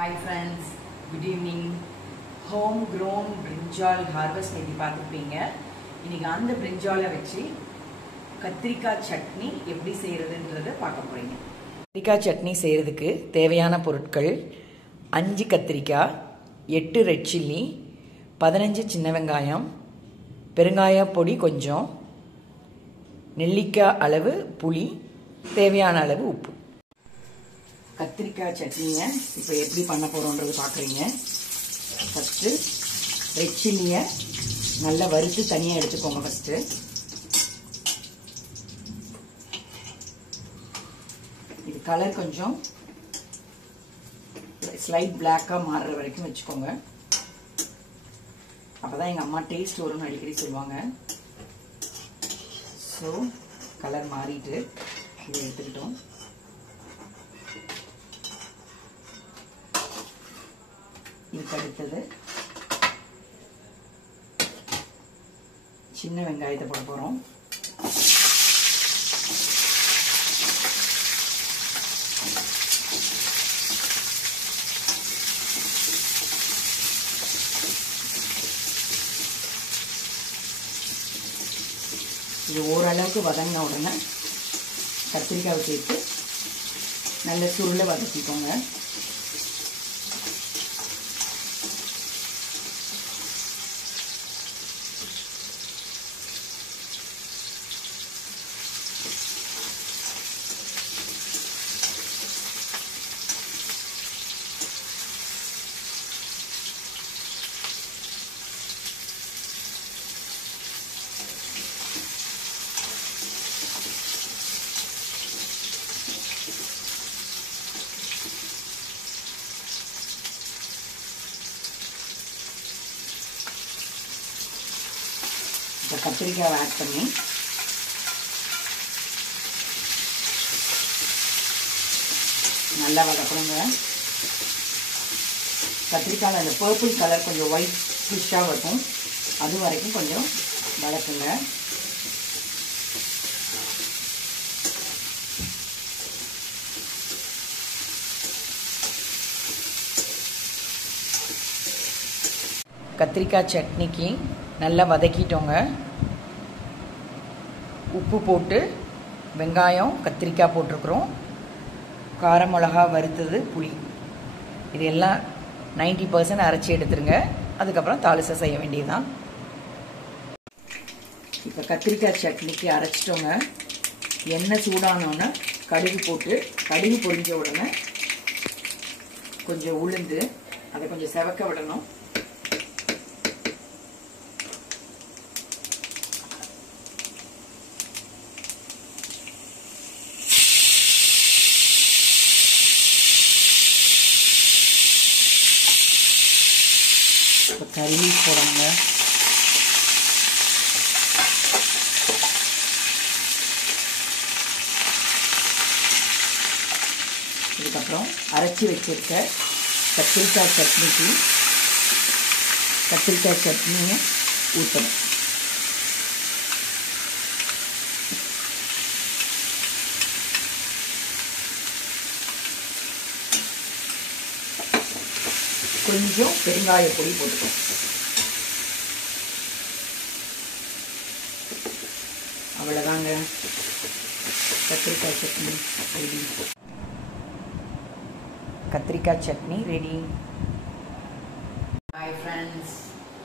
Hi friends, good evening. Home grown brinjal harvest நேத்தி பார்த்துருப்பீங்க. இன்னைக்கு அந்த brinjal வச்சு கத்திரிக்காய் சட்னி எப்படி செய்யறதுன்றதை பார்க்க போறீங்க. கத்திரிக்காய் சட்னி செய்யறதுக்கு தேவையான பொருட்கள் 5 கத்திரிக்காய், 8 ரெட் சில்லி, 15 சின்ன வெங்காயம், பெருங்காய பொடி கொஞ்சம், நெல்லிக்காய் அளவு புளி, தேவையான அளவு உப்பு. கத்திரிக்காய் சட்னியை இப்போ எப்படி பண்ண போகிறோன்றது பார்க்குறீங்க. ஃபஸ்ட்டு ரெட் சில்லியை நல்லா வறுத்து தனியாக எடுத்துக்கோங்க. ஃபஸ்ட்டு இது கலர் கொஞ்சம் ஸ்லைட் பிளாக்காக மாறுற வரைக்கும் வச்சுக்கோங்க. அப்போ தான் எங்கள் அம்மா டேஸ்ட் வரும்னு அடிக்கடி சொல்லுவாங்க. ஸோ கலர் மாறிட்டு இதை எடுத்துக்கிட்டோம். இதுக்கு அடுத்தது சின்ன வெங்காயத்தை போட போகிறோம். இது ஓரளவுக்கு வதங்கின உடனே கத்திரிக்காய் சேர்த்து நல்ல சுருளை வதக்கிக்கோங்க. கத்திரிக்காய் ஆட் பண்ணி நல்லா வதக்கணுங்க. கத்திரிக்காய் அந்த பர்பிள் கலர் கொஞ்சம் ஒயிட் ஃபிஷ்ஷாக இருக்கும், அது வரைக்கும் கொஞ்சம் வதக்குங்க. கத்திரிக்காய் சட்னிக்கு நல்லா வதக்கிட்டோங்க. உப்பு போட்டு வெங்காயம் கத்திரிக்காய் போட்டிருக்கிறோம். கார மிளகா வறுத்தது, புளி, இது எல்லாம் 90% அரைச்சி எடுத்துருங்க. அதுக்கப்புறம் தாளிசை செய்ய வேண்டியதுதான். இப்போ கத்திரிக்காய் சட்னிக்கு அரைச்சிட்டோங்க. எண்ணெய் சூடானோன்னு கடுகு போட்டு, கடுகு பொரிஞ்ச உடனே கொஞ்சம் உளுந்து அதை கொஞ்சம் செவக்க விடணும். கறி போடுங்க. இதுக்கப்புறம் அரைச்சி வச்சிருக்க கத்திரிக்காய் சட்னிக்கு கத்திரிக்காய் சட்னியை ஊற்றணும். கொஞ்சம் பெருங்காய பொடி போட்டுக்கணும். அவ்வளோதாங்க, கத்திரிக்காய் சட்னி ரெடி. கத்திரிக்காய் சட்னி ரெடி. Bye friends.